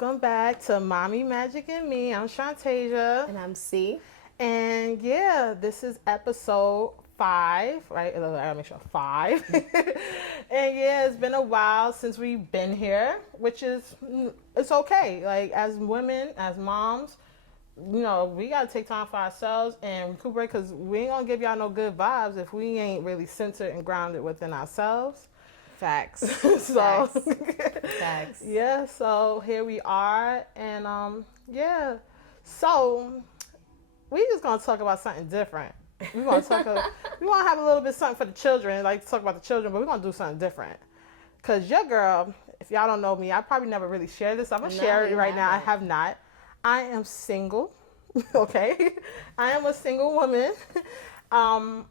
welcome back to Mommy Magic and Me. I'm Shantasia. And I'm C. And yeah, this is episode 5, right? I gotta make sure 5. And yeah, it's been a while since we've been here, which is, it's okay. Like, as women, as moms, we gotta take time for ourselves and recuperate because we ain't gonna give y'all no good vibes if we ain't really centered and grounded within ourselves. Facts. So, Facts. yeah, so here we are. And yeah, so we just gonna talk about something different. We're gonna we wanna have a little bit something for the children, like to talk about the children, but we're gonna do something different. Cause your girl, if y'all don't know me, I probably never really shared this. I'm gonna share it right now. I have not. I am single. Okay. I am a single woman. I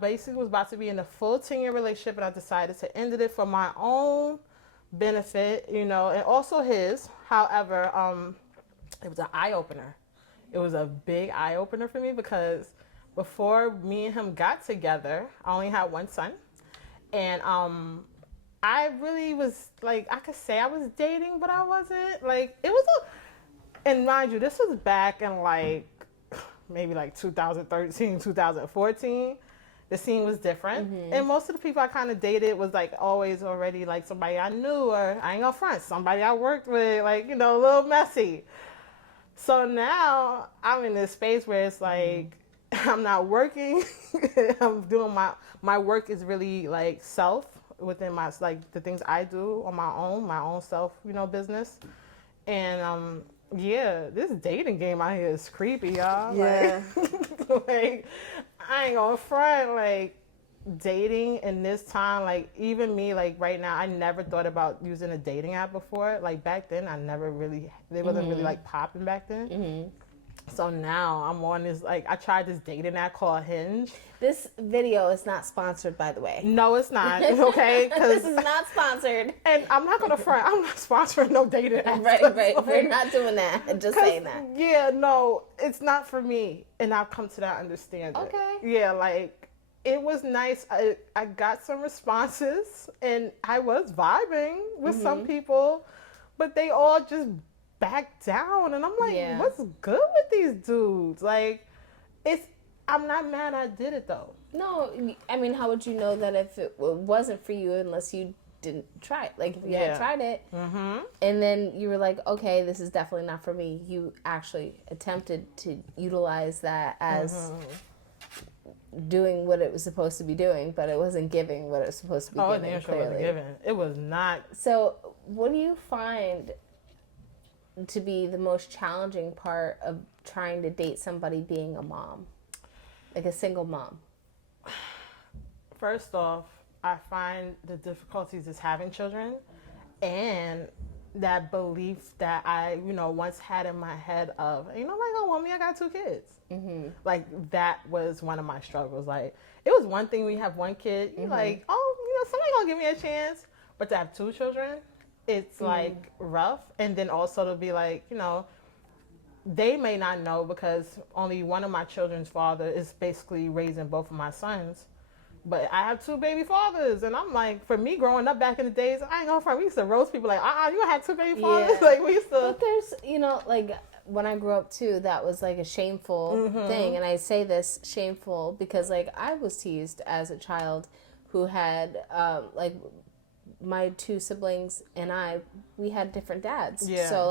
basically was about to be in a full 10-year relationship, and I decided to end it for my own benefit, and also his. However, it was an eye opener. It was a big eye opener for me because before me and him got together, I only had one son, and I really was like, I could say I was dating, but I wasn't. Like, it was and mind you, this was back in maybe 2013, 2014. The scene was different. Mm-hmm. And most of the people I kind of dated was always already somebody I knew, or I ain't gonna front, somebody I worked with, a little messy. So now I'm in this space where it's I'm not working. I'm doing my work is really self within my, the things I do on my own self, business. And yeah, this dating game out here is creepy, y'all. Yeah. I ain't gonna front, dating in this time, even me, right now, I never thought about using a dating app before. Back then, they wasn't really popping back then. Mm-hmm. So now I'm on this, I tried this dating app called Hinge. This video is not sponsored, by the way. No, it's not. Okay? This is not sponsored. And I'm not going to front. I'm not sponsoring no dating app. Right. We're not doing that. Just saying that. Yeah, no, it's not for me. And I've come to that understanding. Okay. Yeah, it was nice. I got some responses, and I was vibing with some people, but they all just back down, and I'm like, what's good with these dudes? I'm not mad I did it though. No, I mean, how would you know that if it wasn't for you unless you didn't try it? If you had tried it, and then you were like, okay, this is definitely not for me. You actually attempted to utilize that as doing what it was supposed to be doing, but it wasn't giving what it was supposed to be giving. It wasn't giving. It was not. So, what do you find to be the most challenging part of trying to date somebody being a mom, a single mom? First off, I find the difficulties is having children, and that belief that I, once had in my head of, a woman, I got 2 kids. Mm-hmm. That was one of my struggles. It was one thing when you have one kid, you're somebody gonna give me a chance, but to have 2 children, it's rough. And then also to be they may not know because only one of my children's father is basically raising both of my sons. But I have 2 baby fathers, and I'm for me growing up back in the days, I ain't gonna front. We used to roast people you gonna have 2 baby fathers? Yeah. We used to. But there's, when I grew up too, that was a shameful thing. And I say this shameful because I was teased as a child who had my 2 siblings and we had different dads. Yeah. So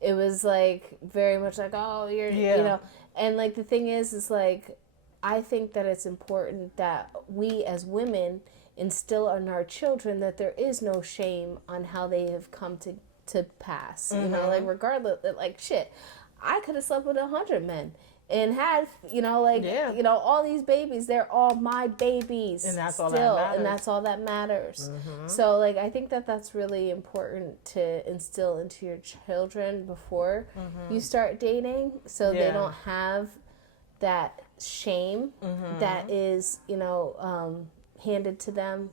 it was very much oh, you're, and the thing is I think that it's important that we as women instill in our children that there is no shame on how they have come to pass. Regardless, shit, I could have slept with 100 men and had, all these babies, they're all my babies. And that's still, all that matters. And that's all that matters. Mm-hmm. So, I think that that's really important to instill into your children before you start dating so they don't have that shame that is, handed to them,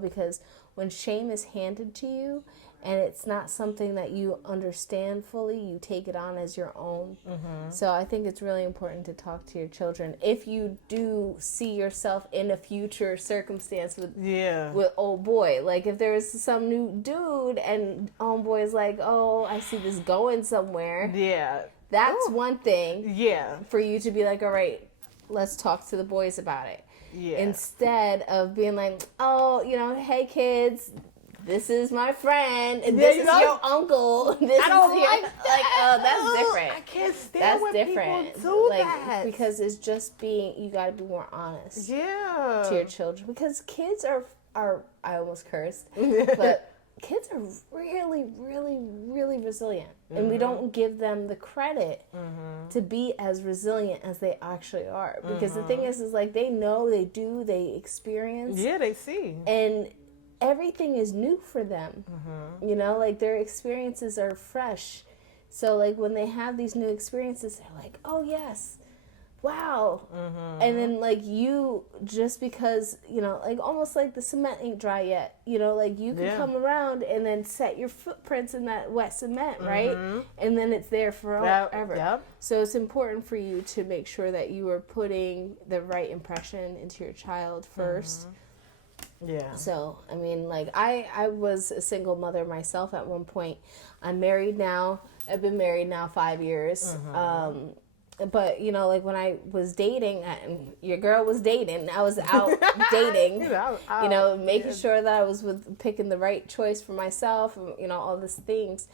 because when shame is handed to you and it's not something that you understand fully, you take it on as your own. So I think it's really important to talk to your children. If you do see yourself in a future circumstance with old boy, like if there's some new dude and old boy is like, oh, I see this going somewhere. Yeah. That's one thing. Yeah. For you to be like, all right, let's talk to the boys about it. Yeah. Instead of being like, oh, hey kids, this is my friend, and this is your uncle. This I don't is your, like oh, that's different. I can't stand that's when different. people do like, that. Because it's just you got to be more honest. Yeah. To your children, because kids are I almost cursed, but kids are really, really, really resilient, and we don't give them the credit to be as resilient as they actually are. Because the thing is like they know, they do, they experience. Yeah, they see. And everything is new for them. Like their experiences are fresh. So like when they have these new experiences, they're like, oh yes, wow. And then like you, just because, like almost like the cement ain't dry yet, like you can come around and then set your footprints in that wet cement, right? And then it's there forever. Yep. So it's important for you to make sure that you are putting the right impression into your child first. Yeah. So, I mean, like, I was a single mother myself at one point. I'm married now. I've been married now 5 years. But, like, when I was dating, your girl was dating. I was out dating, making sure that I was picking the right choice for myself, all these things.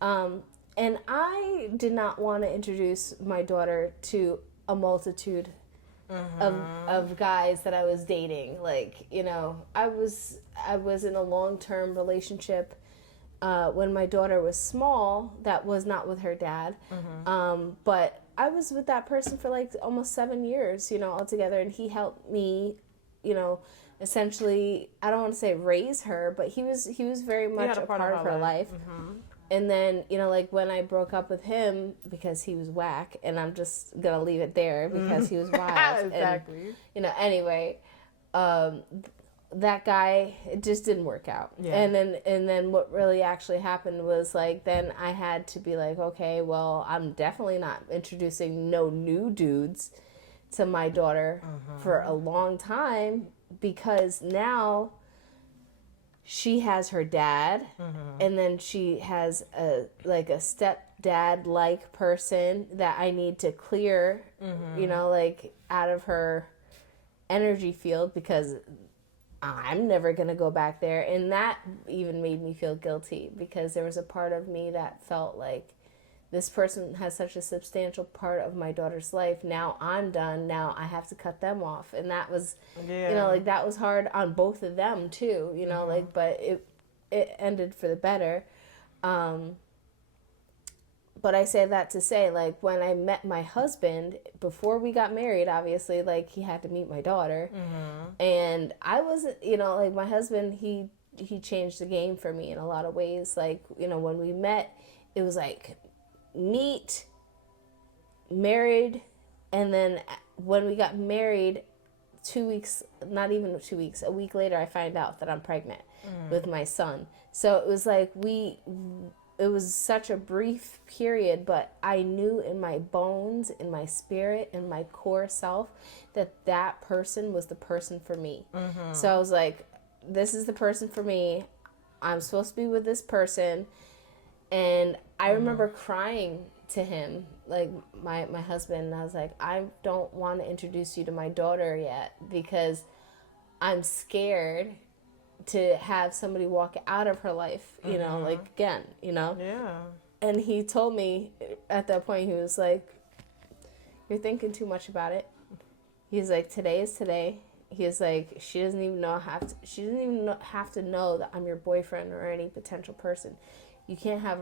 And I did not want to introduce my daughter to a multitude of guys that I was dating. Like, I was in a long-term relationship when my daughter was small that was not with her dad. But I was with that person for like almost 7 years, altogether, and he helped me, essentially, I don't want to say raise her, but he was very much a part of her life. And then, like when I broke up with him because he was whack, and I'm just going to leave it there because he was wild. Exactly. And, anyway, that guy, it just didn't work out. Yeah. And then what really actually happened was like, then I had to be like, okay, well, I'm definitely not introducing no new dudes to my daughter for a long time, because now she has her dad, and then she has a stepdad like person that I need to clear, like out of her energy field, because I'm never going to go back there. And that even made me feel guilty, because there was a part of me that felt like this person has such a substantial part of my daughter's life. Now I'm done. Now I have to cut them off. And that was, like that was hard on both of them too, like, but it ended for the better. But I say that to say, like, when I met my husband, before we got married, obviously, like, he had to meet my daughter. And I wasn't, like, my husband, he changed the game for me in a lot of ways. Like, when we met, it was like, meet, married, and then when we got married, 2 weeks, not even 2 weeks, a week later, I find out that I'm pregnant with my son. So it was like it was such a brief period, but I knew in my bones, in my spirit, in my core self, that person was the person for me. So I was like, this is the person for me. I'm supposed to be with this person. And I remember crying to him, like my husband, and I was like, I don't want to introduce you to my daughter yet, because I'm scared to have somebody walk out of her life, like again, Yeah. And he told me at that point, he was like, you're thinking too much about it. He's like, today is today. He's like, she doesn't even have to know that I'm your boyfriend or any potential person. You can have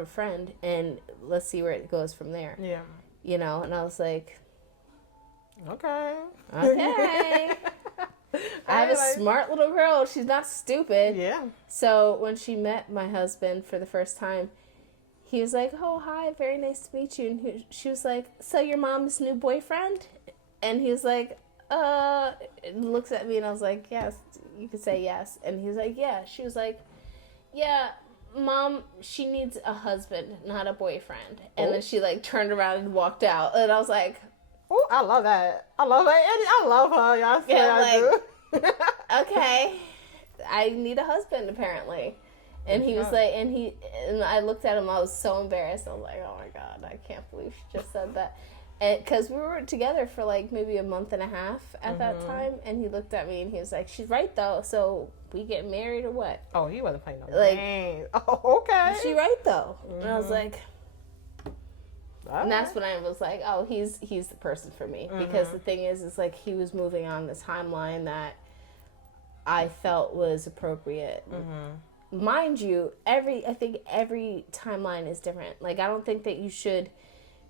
a friend, and let's see where it goes from there. Yeah. And I was like, okay. I have a smart little girl. She's not stupid. Yeah. So when she met my husband for the first time, he was like, oh, hi, very nice to meet you. And she was like, so your mom's new boyfriend? And he was like, and looks at me, and I was like, yes, you could say yes. And he was like, yeah. She was like, yeah, Mom, she needs a husband, not a boyfriend. And then she like turned around and walked out. And I was like, oh, I love that. I love it. I love her. Y'all say I do. Okay, I need a husband apparently. And he was like, and I looked at him, I was so embarrassed. I was like, oh my God, I can't believe she just said that. Because we were together for like maybe a month and a half at that time. And he looked at me and he was like, she's right though. So we get married or what? Oh, he wasn't playing no games. Oh, okay. She right though. And I was like, and that's when I was like, oh, he's the person for me. Because the thing is like he was moving on the timeline that I felt was appropriate. Mind you, I think every timeline is different. Like, I don't think that you should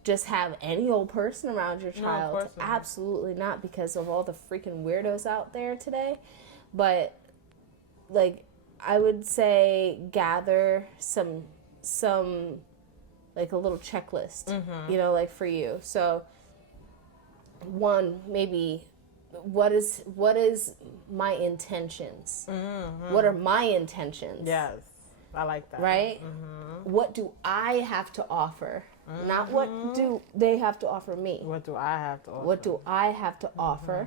just have any old person around your child. No, of course not. Absolutely not, because of all the freaking weirdos out there today. But, like, I would say gather some like a little checklist, you know, like for you. So, one, maybe, what is my intentions? What are my intentions? Yes, I like that. Right? What do I have to offer? Not what do they have to offer me. What do I have to offer? What do I have to offer?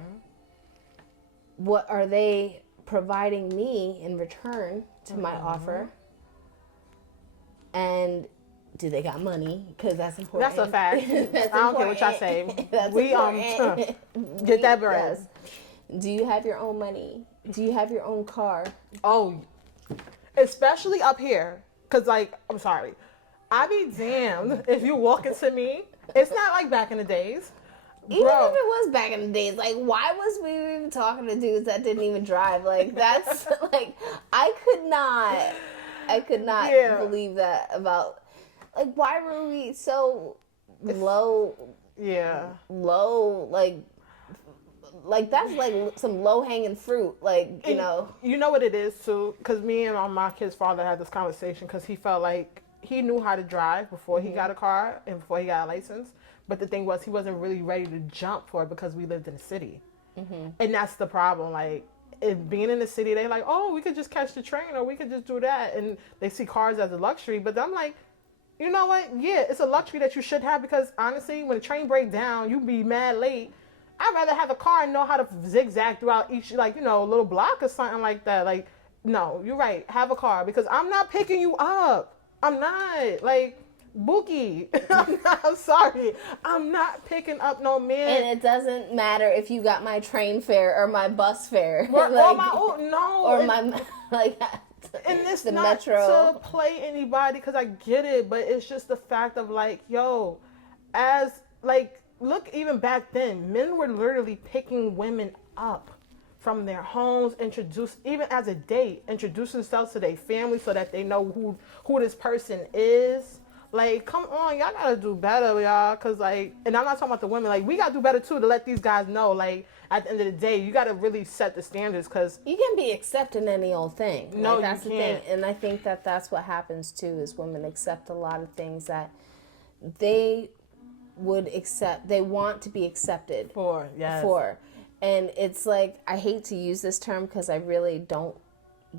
What are they providing me in return to my offer? And do they got money? Because that's important. That's a fact. I don't care what y'all say. We get that bread. Yes. Do you have your own money? Do you have your own car? Oh, especially up here. Because, like, I'm sorry. I be damned if you walk into me. It's not like back in the days. Even if it was back in the days, like, why was we even talking to dudes that didn't even drive? Like, that's, like, I could not believe that about, like, why were we so low? Yeah. Low, like that's like some low-hanging fruit, like, you know. You know what it is, too? Because me and my kid's father had this conversation because he felt like he knew how to drive before he got a car and before he got a license. But the thing was, he wasn't really ready to jump for it because we lived in the city. And that's the problem. Like, being in the city, they like, oh, we could just catch the train or we could just do that. And they see cars as a luxury. But I'm like, you know what? Yeah, it's a luxury that you should have because, honestly, when the train breaks down, you be mad late. I'd rather have a car and know how to zigzag throughout each, like, you know, little block or something like that. Like, no, you're right. Have a car because I'm not picking you up. I'm not. Like, Bookie. I'm sorry. I'm not picking up no man. And it doesn't matter if you got my train fare or my bus fare. Or, like, my, like, and it's the not metro. to play anybody because I get it, but it's just the fact of, like, yo, as, like, look, even back then, men were literally picking women up from their homes, even as a date, introduce themselves to their family so that they know who this person is. Like, come on, y'all gotta do better, y'all. Cause, like, and I'm not talking about the women. Like, we gotta do better too to let these guys know. Like, at the end of the day, you gotta really set the standards. Cause you can be accepting any old thing. No, like, that's you the can't. thing. And I think that that's what happens too. Is women accept a lot of things that they would accept. They want to be accepted for. And it's like, I hate to use this term because I really don't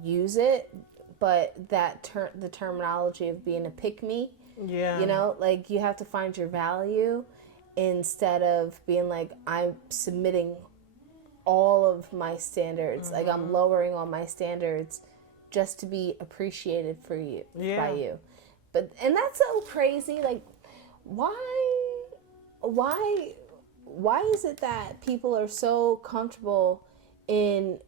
use it, but the terminology of being a pick-me. Yeah. You know, like, you have to find your value instead of being like, I'm submitting all of my standards. Like, I'm lowering all my standards just to be appreciated by you. And that's so crazy. Like, why is it that people are so comfortable in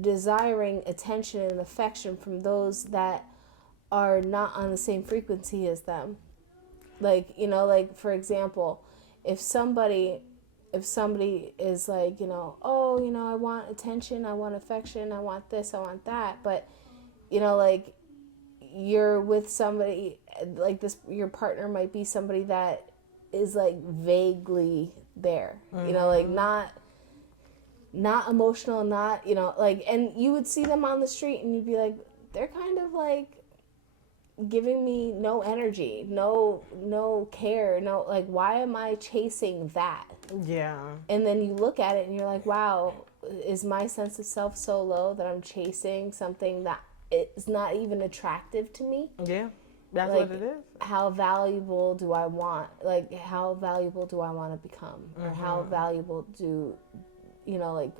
desiring attention and affection from those that are not on the same frequency as them? Like, you know, like, for example, if somebody is like, you know, oh, you know, I want attention, I want affection, I want this, I want that, but, you know, like, you're with somebody like this, your partner might be somebody that is like vaguely there, you know, like not emotional, not, you know, like, and you would see them on the street and you'd be like, they're kind of like giving me no energy, no care, no, like, why am I chasing that? Yeah. And then you look at it and you're like, wow, is my sense of self so low that I'm chasing something that it's not even attractive to me. Yeah, that's Like, what it is. how valuable do I want? Like, how valuable do I want to become? Or how valuable do, like,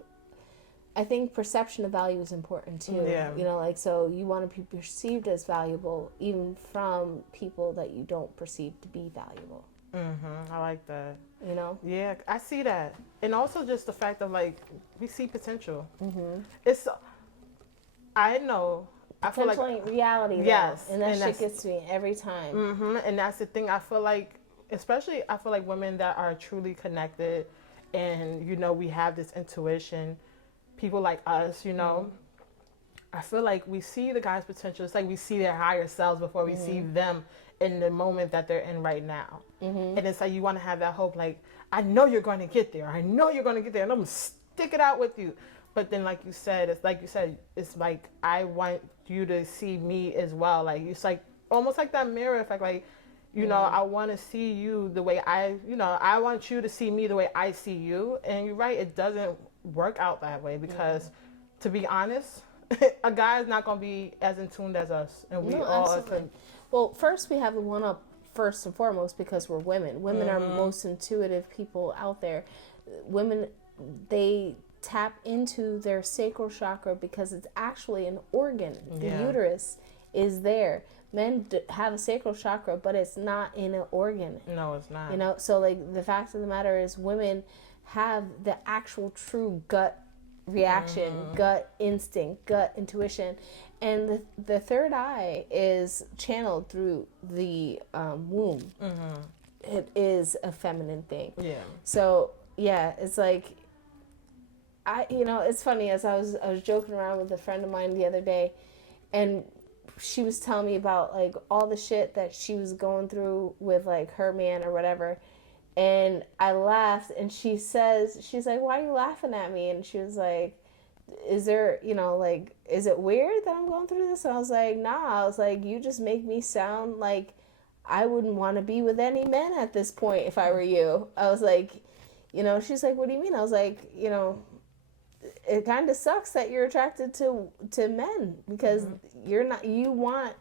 I think perception of value is important too. Yeah. Like, so you want to be perceived as valuable even from people that you don't perceive to be valuable. I like that. Yeah, I see that. And also just the fact of, like, we see potential. It's, I know, I feel like, potential ain't reality though. Yes, And that and shit gets me every time. and that's the thing. I feel like, especially, I feel like women that are truly connected and, we have this intuition, people like us, I feel like we see the guy's potential. It's like we see their higher selves before we see them in the moment that they're in right now. And it's like you want to have that hope, like, I know you're going to get there. I know you're going to get there. And I'm going to stick it out with you. But then, like you said, it's like I want you to see me as well. Like, it's like almost like that mirror effect. Like, I want to see you the way I want you to see me the way I see you. And you're right, it doesn't work out that way because, to be honest, a guy is not going to be as in tune as us. And we all are. Well, first we have the one up first and foremost because we're women. Women are most intuitive people out there. Women, they tap into their sacral chakra because it's actually an organ. The uterus is there. Men have a sacral chakra, but it's not in an organ. No, it's not. So like the fact of the matter is women have the actual true gut reaction, gut instinct, gut intuition. And the third eye is channeled through the womb. It is a feminine thing. Yeah. So yeah, it's like it's funny, as I was joking around with a friend of mine the other day, and she was telling me about like all the shit that she was going through with like her man or whatever. And I laughed, and she's like, "Why are you laughing at me?" And she was like, is there, is it weird that I'm going through this? And I was like, nah. I was like, you just make me sound like I wouldn't want to be with any men at this point if I were you. I was like, she's like, what do you mean? I was like, it kind of sucks that you're attracted to men because you want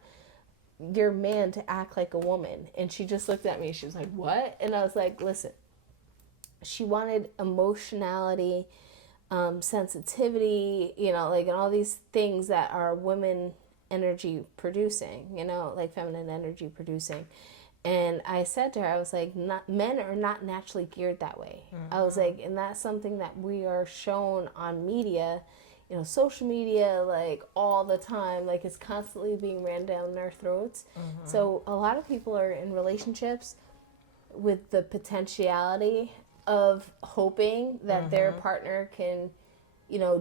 your man to act like a woman. And she just looked at me. She was like, what? And I was like, listen, she wanted emotionality, sensitivity, and all these things that are women energy producing, like feminine energy producing. And I said to her, I was like, men are not naturally geared that way. I was like, and that's something that we are shown on media, social media, like all the time, like it's constantly being ran down our throats. So a lot of people are in relationships with the potentiality of hoping that their partner can,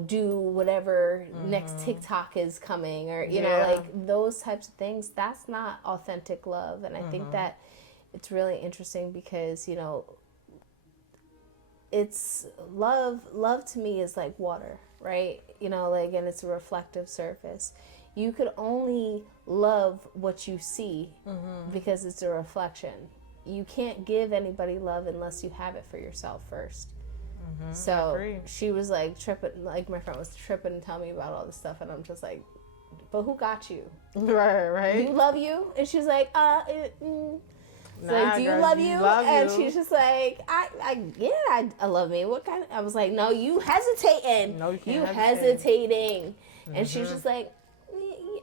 do whatever next TikTok is coming or, like those types of things. That's not authentic love. And I think that it's really interesting because, it's love to me is like water, right? And it's a reflective surface. You could only love what you see because it's a reflection. You can't give anybody love unless you have it for yourself first. So she was like tripping, like my friend was tripping and telling me about all this stuff, and I'm just like, but who got you? Right. You love you? And she's like, like, do you love you? And she's just like, I love me. What kind of, I was like, no, you hesitating. No, you can't. You hesitating. And she's just like,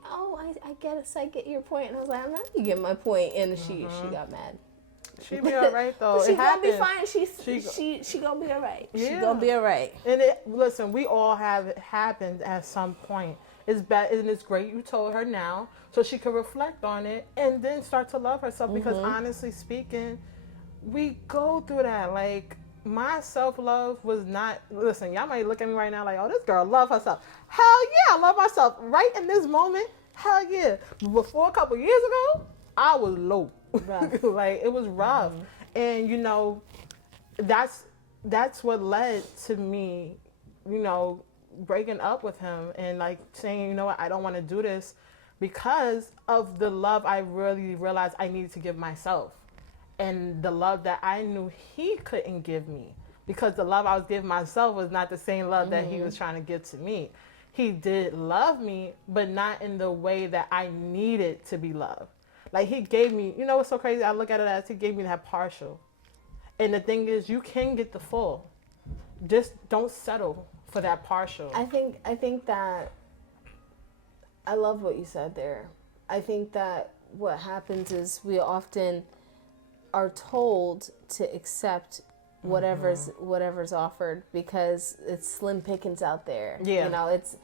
oh, I get your point. And I was like, I'm not gonna get my point. And she got mad. She be all right though. She gonna be fine. She gonna be all right. Yeah. She gonna be all right. And listen, we all have it happened at some point. It's bad, and it's great you told her now, so she could reflect on it and then start to love herself. Because honestly speaking, we go through that. Like my self-love was not. Listen, y'all might look at me right now like, oh, this girl love herself. Hell yeah, I love myself right in this moment. Hell yeah. Before a couple years ago, I was low. Like it was rough. And that's what led to me, breaking up with him and like saying, you know what, I don't want to do this because of the love I really realized I needed to give myself and the love that I knew he couldn't give me because the love I was giving myself was not the same love that he was trying to give to me. he did love me, but not in the way that I needed to be loved. Like he gave me, you know what's so crazy? I look at it as he gave me that partial. And the thing is, you can get the full. Just don't settle for that partial. I think that I love what you said there. I think that what happens is we often are told to accept whatever's offered because it's slim pickings out there. Yeah. You know, it's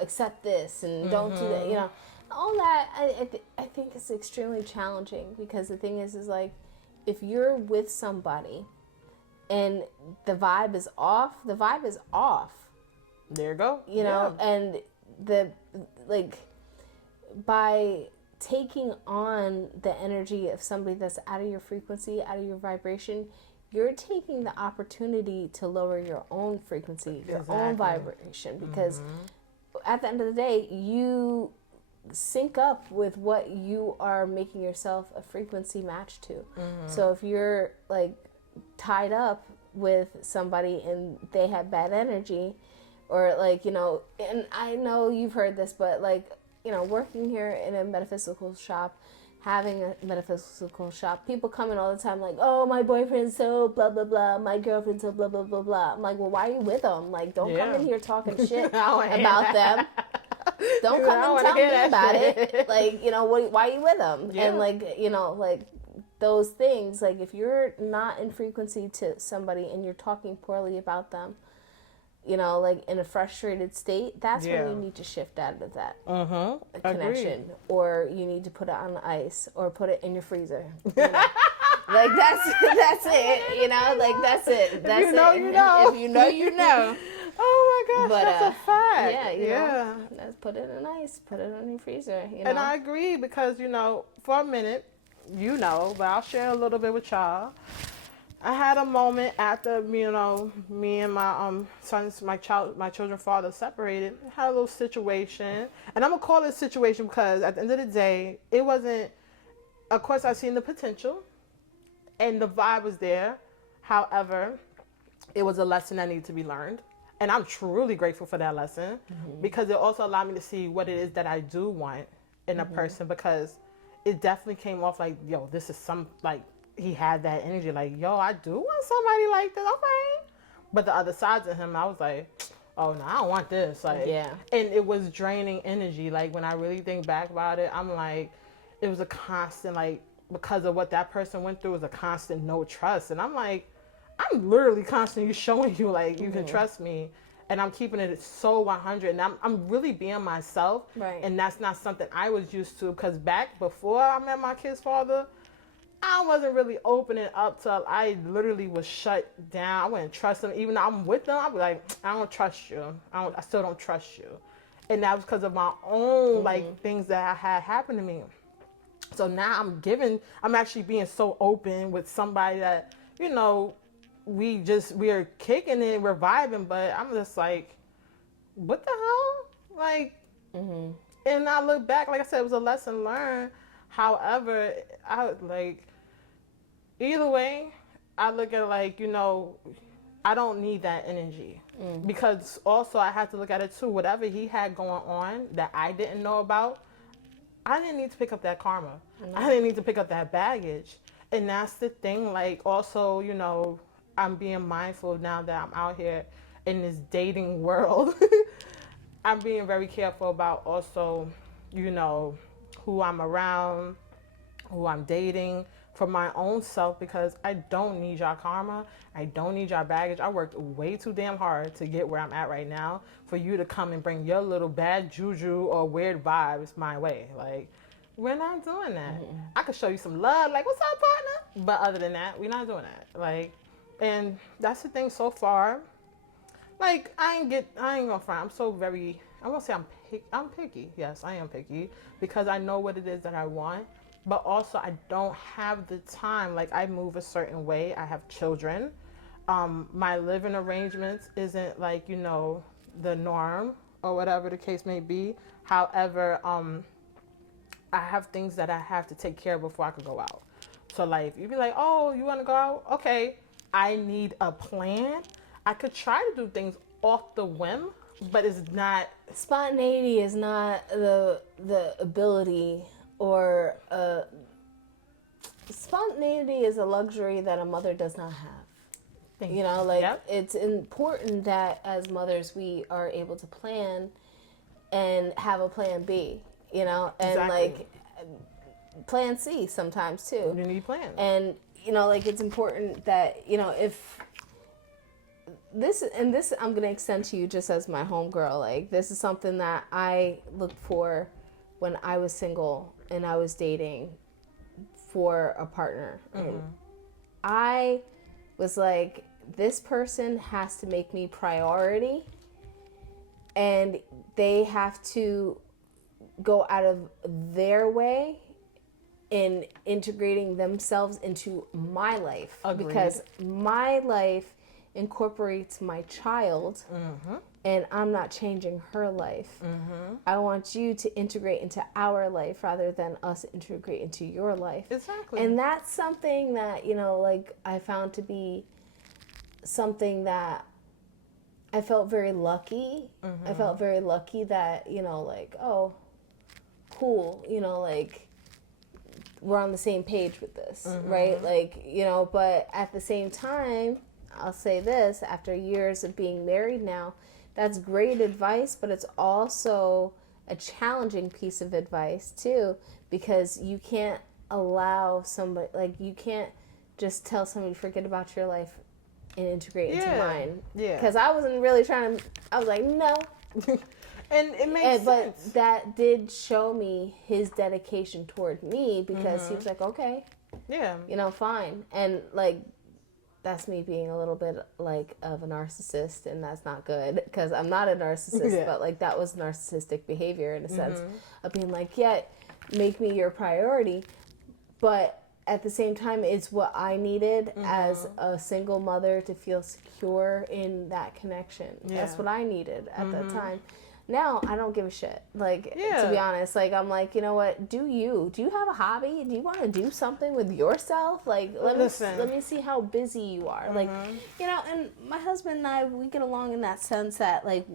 accept this and don't do that. You know, all that. I think it's extremely challenging because the thing is like if you're with somebody and the vibe is off, the vibe is off. There you go. You know, and by taking on the energy of somebody that's out of your frequency, out of your vibration, you're taking the opportunity to lower your own frequency, your own vibration, because at the end of the day, you sync up with what you are making yourself a frequency match to. So if you're like tied up with somebody and they have bad energy, or like, you know, and I know you've heard this, but like, you know, working here in a metaphysical shop, having a metaphysical shop, people come in all the time like, oh, my boyfriend's so blah, blah, blah, my girlfriend's so blah, blah, blah, blah. I'm like, well, why are you with them? Like, don't come in here talking shit about them. Don't come and tell me about it. Like, you know, why are you with them? Yeah. And like, you know, like those things, like if you're not in frequency to somebody and you're talking poorly about them, you know, like in a frustrated state, that's when you need to shift out of that connection. Agreed. Or you need to put it on the ice or put it in your freezer. You know? Like that's it, you know, like that's it. That's if you know, it. You know. If you know, you know. Oh my gosh, but, that's a fact. Yeah, you know, let's put it in ice, put it in your freezer, you know. And I agree because, you know, for a minute, you know, but I'll share a little bit with y'all. I had a moment after, you know, me and my my children's father separated. I had a little situation, and I'm gonna call it a situation because at the end of the day, it wasn't. Of course, I seen the potential, and the vibe was there. However, it was a lesson that needed to be learned, and I'm truly grateful for that lesson because it also allowed me to see what it is that I do want in a person, because it definitely came off like, yo, this is some like. He had that energy like, yo, I do want somebody like this, okay. But the other sides of him, I was like, oh, no, I don't want this. Like, yeah. And it was draining energy. Like, when I really think back about it, I'm like, it was a constant, like, because of what that person went through, it was a constant no trust. And I'm like, I'm literally constantly showing you, like, you can trust me. And I'm keeping it so 100. And I'm really being myself. Right. And that's not something I was used to. Because back before I met my kid's father, I wasn't really opening up to. I literally was shut down. I wouldn't trust him. Even though I'm with them, I'd be like, I don't trust you. I still don't trust you. And that was because of my own, like, things that I had happened to me. So now I'm actually being so open with somebody that, you know, we're kicking it, we're vibing, but I'm just like, what the hell? Like, and I look back, like I said, it was a lesson learned. However, either way, I look at it like, you know, I don't need that energy. Because also I had to look at it too. Whatever he had going on that I didn't know about, I didn't need to pick up that karma. I didn't need to pick up that baggage. And that's the thing. Like, also, you know, I'm being mindful now that I'm out here in this dating world. I'm being very careful about also, you know, who I'm around, who I'm dating, for my own self, because I don't need y'all karma. I don't need y'all baggage. I worked way too damn hard to get where I'm at right now for you to come and bring your little bad juju or weird vibes my way. Like, we're not doing that. I could show you some love, like, what's up, partner? But other than that, we're not doing that. Like, and that's the thing so far. Like, I ain't gonna front. I'm so very, I won't say I'm picky. Yes, I am picky because I know what it is that I want. But also, I don't have the time. Like, I move a certain way. I have children. My living arrangements isn't like, you know, the norm or whatever the case may be. However, I have things that I have to take care of before I could go out. So, like, if you be like, oh, you want to go out? Okay, I need a plan. I could try to do things off the whim, but it's not. Spontaneity is not the ability or spontaneity is a luxury that a mother does not have. You know, like it's important that as mothers we are able to plan and have a plan B, you know, and like plan C sometimes too. You need plans. And, you know, like it's important that, you know, if this I'm going to extend to you just as my homegirl. Like this is something that I looked for when I was single and I was dating for a partner. And I was like, this person has to make me priority and they have to go out of their way in integrating themselves into my life. Agreed. Because my life incorporates my child and I'm not changing her life. I want you to integrate into our life rather than us integrate into your life. Exactly. And that's something that, you know, like I found to be something that I felt very lucky. I felt very lucky that, you know, like, oh, cool, you know, like we're on the same page with this, right? Like, you know, but at the same time, I'll say this, after years of being married now, that's great advice, but it's also a challenging piece of advice too, because you can't allow somebody, like you can't just tell somebody forget about your life and integrate into mine. Yeah. Because I wasn't really trying to, I was like, no. And it makes sense. But that did show me his dedication toward me because he was like, okay. Yeah. You know, fine. And like, that's me being a little bit like of a narcissist, and that's not good because I'm not a narcissist, but like that was narcissistic behavior in a sense of being like, yeah, make me your priority. But at the same time, it's what I needed as a single mother to feel secure in that connection. That's what I needed at that time. Now, I don't give a shit. Like, to be honest, like, I'm like, you know what? Do you have a hobby? Do you want to do something with yourself? Like, let me see how busy you are. Like, you know, and my husband and I, we get along in that sense that, like,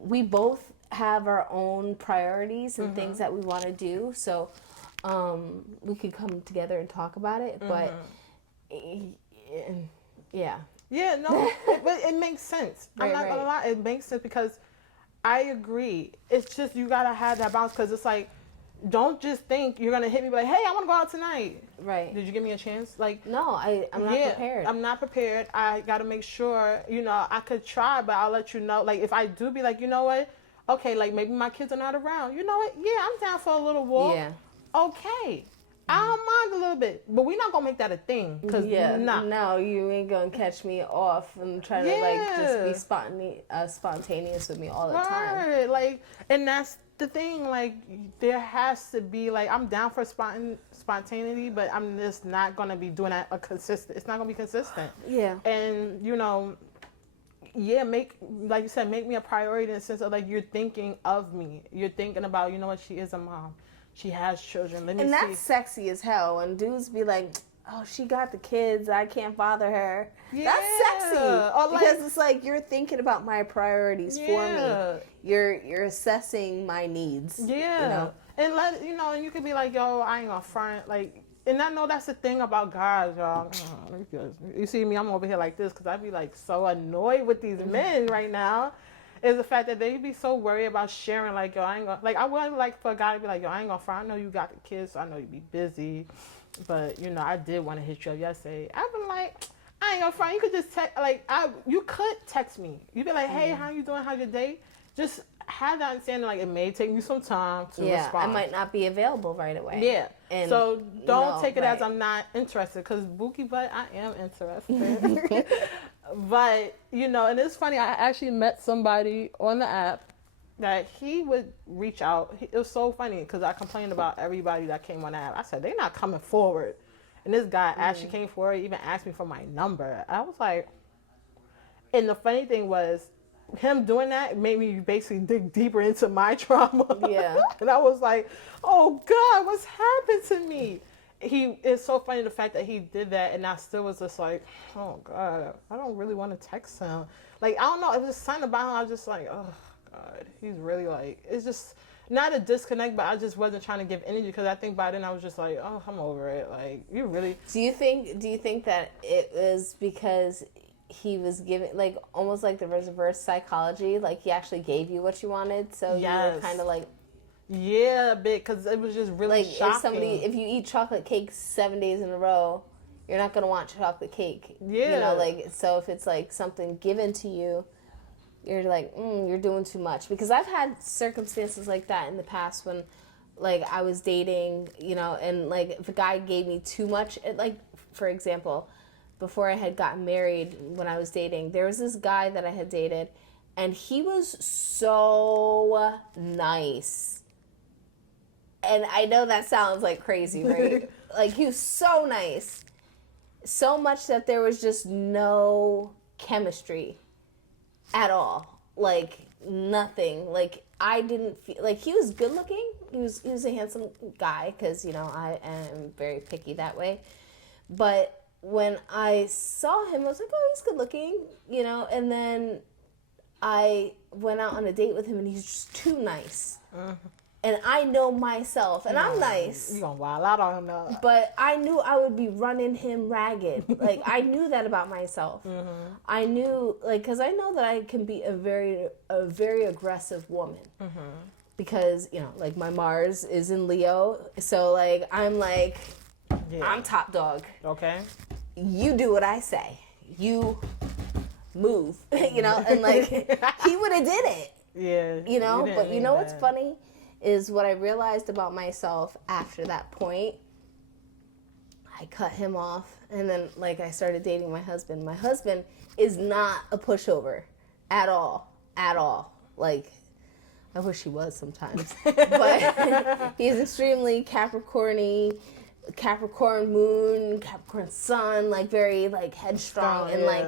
we both have our own priorities and things that we want to do. So, we could come together and talk about it. But, yeah. Yeah, no, but it makes sense. I'm not gonna lie, it makes sense because I agree. It's just you gotta have that balance because it's like, don't just think you're gonna hit me like, hey, I want to go out tonight. Right. Did you give me a chance? Like, no, I'm not prepared. I'm not prepared. I gotta make sure. You know, I could try, but I'll let you know. Like, if I do be like, you know what? Okay, like maybe my kids are not around. You know what? Yeah, I'm down for a little walk. Yeah. Okay. I don't mind a little bit, but we're not gonna make that a thing. Cause no, you ain't gonna catch me off and try to like just be spontaneous with me all the time. Like, and that's the thing. Like, there has to be like, I'm down for spontaneity, but I'm just not gonna be doing that It's not gonna be consistent. Yeah. And you know, like you said, make me a priority in the sense of like you're thinking of me. You're thinking about, you know what, she is a mom. She has children. Let me see. And that's sexy as hell. When dudes be like, oh, she got the kids. I can't bother her. Yeah. That's sexy. Because it's like you're thinking about my priorities for me. You're assessing my needs. Yeah. You know? And and you could be like, yo, I ain't gonna front. Like, and I know that's the thing about guys, y'all. You see me, I'm over here like this because I be like so annoyed with these men right now. Is the fact that they be so worried about sharing, like, yo, I ain't gonna, like, I would like for a guy to be like, yo, I ain't gonna front. I know you got the kids, so I know you be busy, but, you know, I did want to hit you up yesterday. I've been like, I ain't gonna front. You could just text, like, you could text me. You'd be like, hey, how you doing? How's your day? Just have that understanding, like, it may take you some time to respond. I might not be available right away. Yeah. And so don't take it as I'm not interested, because Bookie Butt, I am interested. But, you know, and it's funny, I actually met somebody on the app that he would reach out. It was so funny because I complained about everybody that came on the app. I said, they're not coming forward. And this guy actually came forward, even asked me for my number. I was like, and the funny thing was, him doing that made me basically dig deeper into my trauma. Yeah. And I was like, oh God, what's happened to me? It's so funny the fact that he did that, and I still was just like, oh God, I don't really want to text him. Like, I don't know, it was just something about him. I was just like, oh God, he's really like, it's just not a disconnect, but I just wasn't trying to give energy because I think by then I was just like, oh, I'm over it. Like, you really. Do you think that it was because he was giving, like, almost like the reverse psychology, like he actually gave you what you wanted, so you were kind of like, yeah, a bit, because it was just really like, shocking. if you eat chocolate cake 7 days in a row, you're not gonna want chocolate cake. Yeah. You know, like, so if it's like something given to you, you're like, you're doing too much. Because I've had circumstances like that in the past when, like, I was dating, you know, and like if a guy gave me too much, like, for example, before I had gotten married, when I was dating, there was this guy that I had dated, and he was so nice. And I know that sounds like crazy, right? Like, he was so nice. So much that there was just no chemistry at all. Like, nothing. Like, I didn't feel... Like, he was good looking. He was a handsome guy, because, you know, I am very picky that way. But when I saw him, I was like, oh, he's good looking, you know? And then I went out on a date with him, and he's just too nice. And I know myself, and I'm nice. You gonna wild out on him though. But I knew I would be running him ragged. Like, I knew that about myself. I knew, like, because I know that I can be a very aggressive woman. Because, you know, like, my Mars is in Leo, so, like, I'm like, I'm top dog. Okay. You do what I say. You move, you know, and, like, he would have did it. Yeah. You know, but you know what's funny is what I realized about myself after that point. I cut him off, and then, like, I started dating my husband. My husband is not a pushover at all. Like, I wish he was sometimes. But he's extremely Capricorn-y, Capricorn moon, Capricorn sun, like, very, like, headstrong, and, like,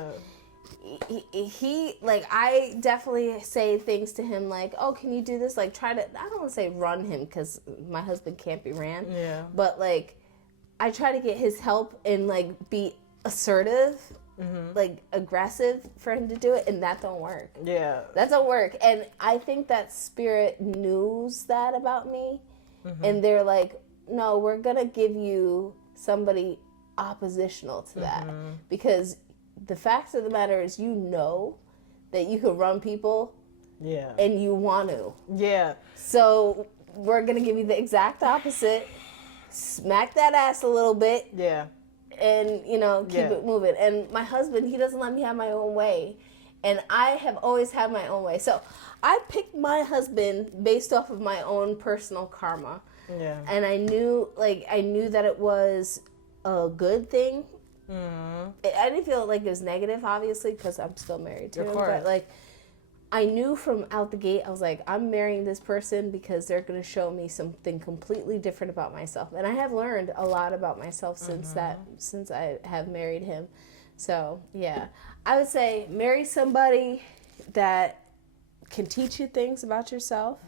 he like, I definitely say things to him like, oh, can you do this? Like, try to, I don't want to say run him, because my husband can't be ran. Yeah. But, like, I try to get his help and, like, be assertive, like, aggressive for him to do it, and that don't work. Yeah. That don't work. And I think that spirit knows that about me, and they're like, no, we're going to give you somebody oppositional to that, because the fact of the matter is, you know that you can run people, and you want to. Yeah. So we're going to give you the exact opposite, smack that ass a little bit. Yeah. And, you know, keep it moving. And my husband, he doesn't let me have my own way. And I have always had my own way. So I picked my husband based off of my own personal karma. Yeah. And I knew that it was a good thing. I didn't feel like it was negative, obviously, because I'm still married to him. But, like, I knew from out the gate, I was like, I'm marrying this person because they're going to show me something completely different about myself. And I have learned a lot about myself since I have married him. So, yeah. I would say marry somebody that can teach you things about yourself.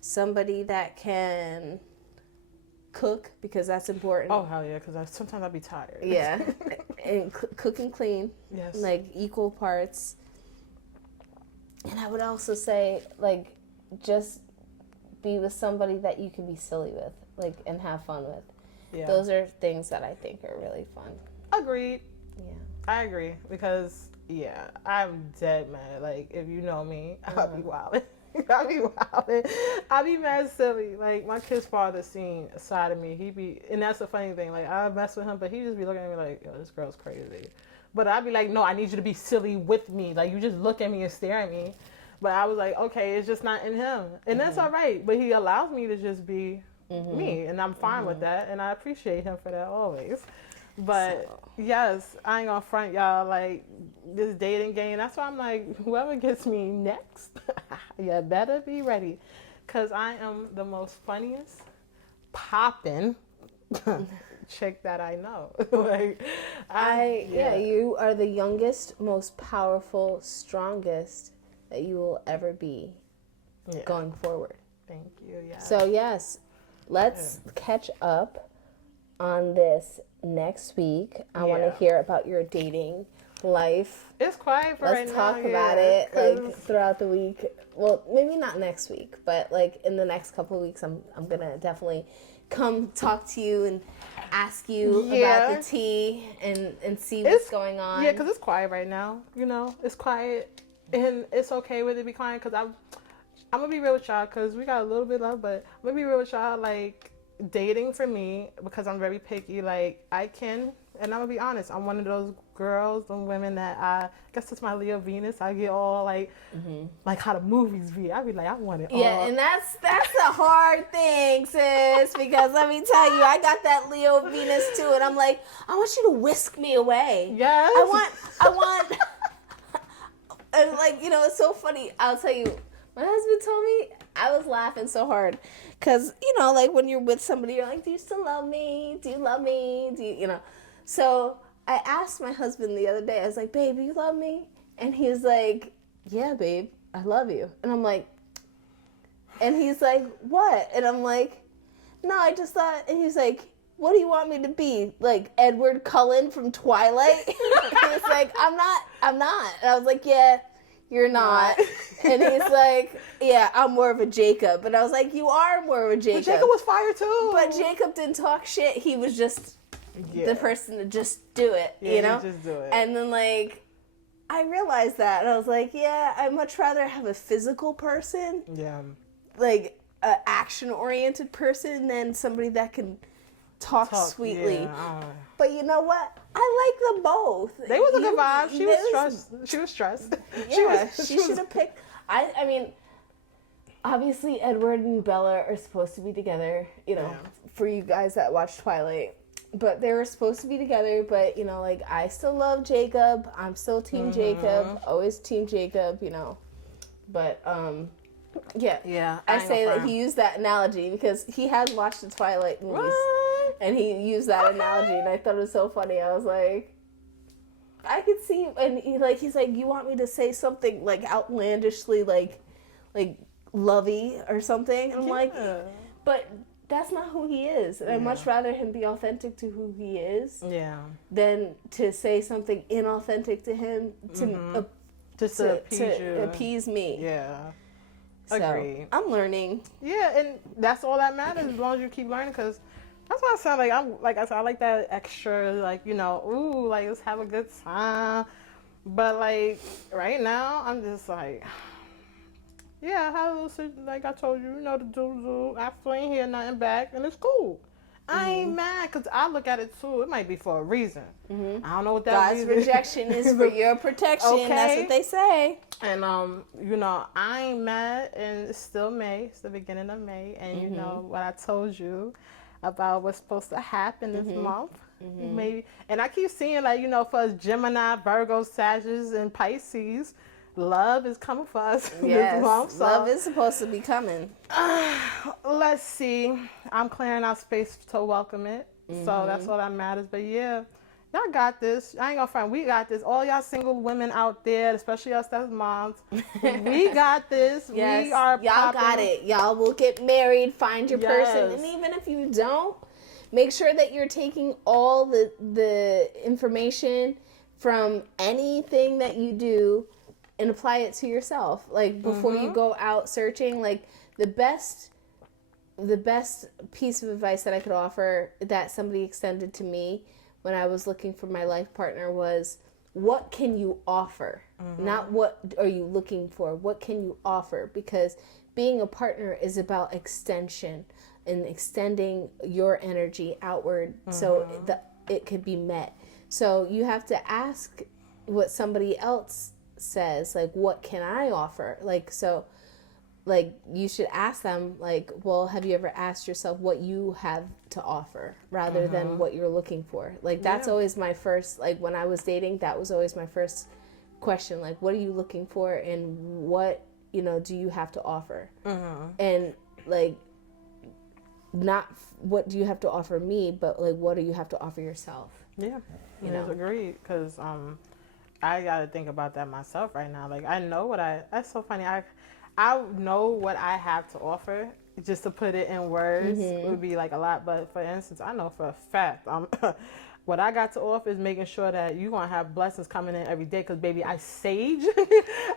Somebody that can cook, because that's important. Oh, hell yeah, because sometimes I'll be tired. Yeah. And cook and clean. Yes. Like, equal parts. And I would also say, like, just be with somebody that you can be silly with, like, and have fun with. Yeah. Those are things that I think are really fun. Agreed. Yeah. I agree, because, yeah, I'm dead mad. Like, if you know me, I'll be wildin'. I be mad silly. Like, my kid's father seen a side of me. And that's the funny thing. Like, I mess with him, but he just be looking at me like, yo, this girl's crazy. But I'd be like, no, I need you to be silly with me. Like, you just look at me and stare at me. But I was like, okay, it's just not in him. And that's all right. But he allows me to just be me. And I'm fine with that. And I appreciate him for that always. But, yes, I ain't gonna front y'all, like, this dating game. That's why I'm like, whoever gets me next, you better be ready. Because I am the most funniest, popping chick that I know. Like, you are the youngest, most powerful, strongest that you will ever be going forward. Thank you, yeah. So, yes, let's catch up on this next week. I want to hear about your dating life. It's quiet for right now. Let's talk about it, like, throughout the week. Well, maybe not next week, but, like, in the next couple of weeks, I'm gonna definitely come talk to you and ask you about the tea and see what's going on. Yeah, because it's quiet right now. You know, it's quiet, and it's okay with it be quiet, because I'm gonna be real with y'all, because we got a little bit left, but I'm gonna be real with y'all, like, dating for me, because I'm very picky, like, I can, and I'm gonna be honest, I'm one of those girls and women that I guess it's my Leo Venus. I get all like how the movies be. I be like, I want it all. Yeah, and that's a hard thing, sis, because let me tell you, I got that Leo Venus too, and I'm like, I want you to whisk me away. Yes. I want, and, like, you know, it's so funny. I'll tell you, my husband told me, I was laughing so hard, because, you know, like, when you're with somebody, you're like, do you still love me? Do you love me? Do you, you know? So I asked my husband the other day, I was like, babe, you love me? And he was like, yeah, babe, I love you. And I'm like, and he's like, what? And I'm like, no, I just thought, and he's like, what do you want me to be? Like Edward Cullen from Twilight? He's like, I'm not. And I was like, yeah, you're not. And he's like, yeah, I'm more of a Jacob. And I was like, you are more of a Jacob. But Jacob was fire too. But Jacob didn't talk shit. He was just the person to just do it, you know? Just do it. And then, like, I realized that. And I was like, yeah, I'd much rather have a physical person. Yeah. Like, an action-oriented person than somebody that can talk sweetly. Yeah. But you know what? I like them both. They was a good vibe. She was stressed. Yeah, she should have picked. I mean, obviously Edward and Bella are supposed to be together, you know, for you guys that watch Twilight. But they were supposed to be together, but, you know, like, I still love Jacob. I'm still Team Jacob. Always Team Jacob, you know. But, yeah. Yeah. I say that he used that analogy because he has watched the Twilight movies. What? And he used that analogy, and I thought it was so funny. I was like, I could see, and he's like, you want me to say something, like, outlandishly, like lovey or something? And I'm like, but that's not who he is. And I'd much rather him be authentic to who he is than to say something inauthentic to him to appease me. Yeah. So, Agreed. I'm learning. Yeah, and that's all that matters as long as you keep learning, because that's why I sound like I like that extra, like, you know, ooh, like, let's have a good time. But, like, right now, I'm just like, yeah, I had a little, like I told you, you know, the do. I still ain't hear nothing back, and it's cool. I ain't mad, because I look at it, too. It might be for a reason. I don't know what that God's rejection is for your protection. Okay. That's what they say. And, you know, I ain't mad, and it's still May. It's the beginning of May. And, you know, what I told you about what's supposed to happen this month. Maybe. And I keep seeing, like, you know, for us Gemini, Virgo, Sagittarius, and Pisces, love is coming for us this month. So, love is supposed to be coming. Let's see. I'm clearing out space to welcome it. So that's all that matters. But yeah, y'all got this. I ain't gonna front. We got this. All y'all single women out there, especially us that's moms, we got this. Yes. We are y'all got it. Y'all will get married, find your person. And even if you don't, make sure that you're taking all the information from anything that you do and apply it to yourself. Like, before you go out searching, like, the best piece of advice that I could offer that somebody extended to me when I was looking for my life partner was, what can you offer? Not what are you looking for. What can you offer? Because being a partner is about extension and extending your energy outward so that it could be met. So you have to ask what somebody else says, like, what can I offer? Like, so, like, you should ask them, like, well, have you ever asked yourself what you have to offer rather than what you're looking for? Like, that's always my first, like, when I was dating, that was always my first question, like, what are you looking for and what, you know, do you have to offer? And, like, not what do you have to offer me, but, like, what do you have to offer yourself? Yeah, you know, agreed, because I gotta think about that myself right now. Like, I know that's so funny. I know what I have to offer. Just to put it in words would be like a lot. But for instance, I know for a fact What I got to offer is making sure that you're going to have blessings coming in every day because, baby, I sage,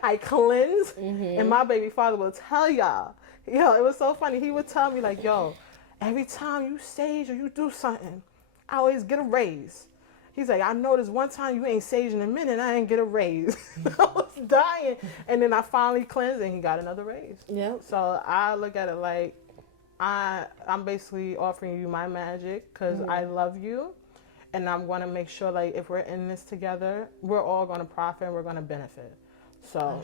I cleanse, and my baby father will tell y'all. Yo, it was so funny. He would tell me, like, yo, every time you sage or you do something, I always get a raise. He's like, I noticed one time you ain't sage in a minute, I ain't get a raise. I was dying. And then I finally cleansed and he got another raise. Yep. So I look at it like I'm basically offering you my magic because I love you. And I'm going to make sure, like, if we're in this together, we're all going to profit and we're going to benefit. So,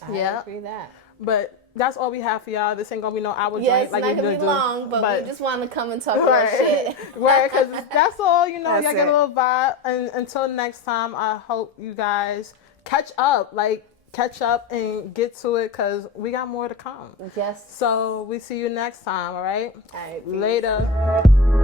I agree that. But that's all we have for y'all. This ain't going to be no hour Yeah, joint it's like not we going to be long, but we just want to come and talk about shit. Right, because that's all, you know, That's y'all get a little vibe. And until next time, I hope you guys catch up and get to it because we got more to come. Yes. So we see you next time, all right? All right. Later.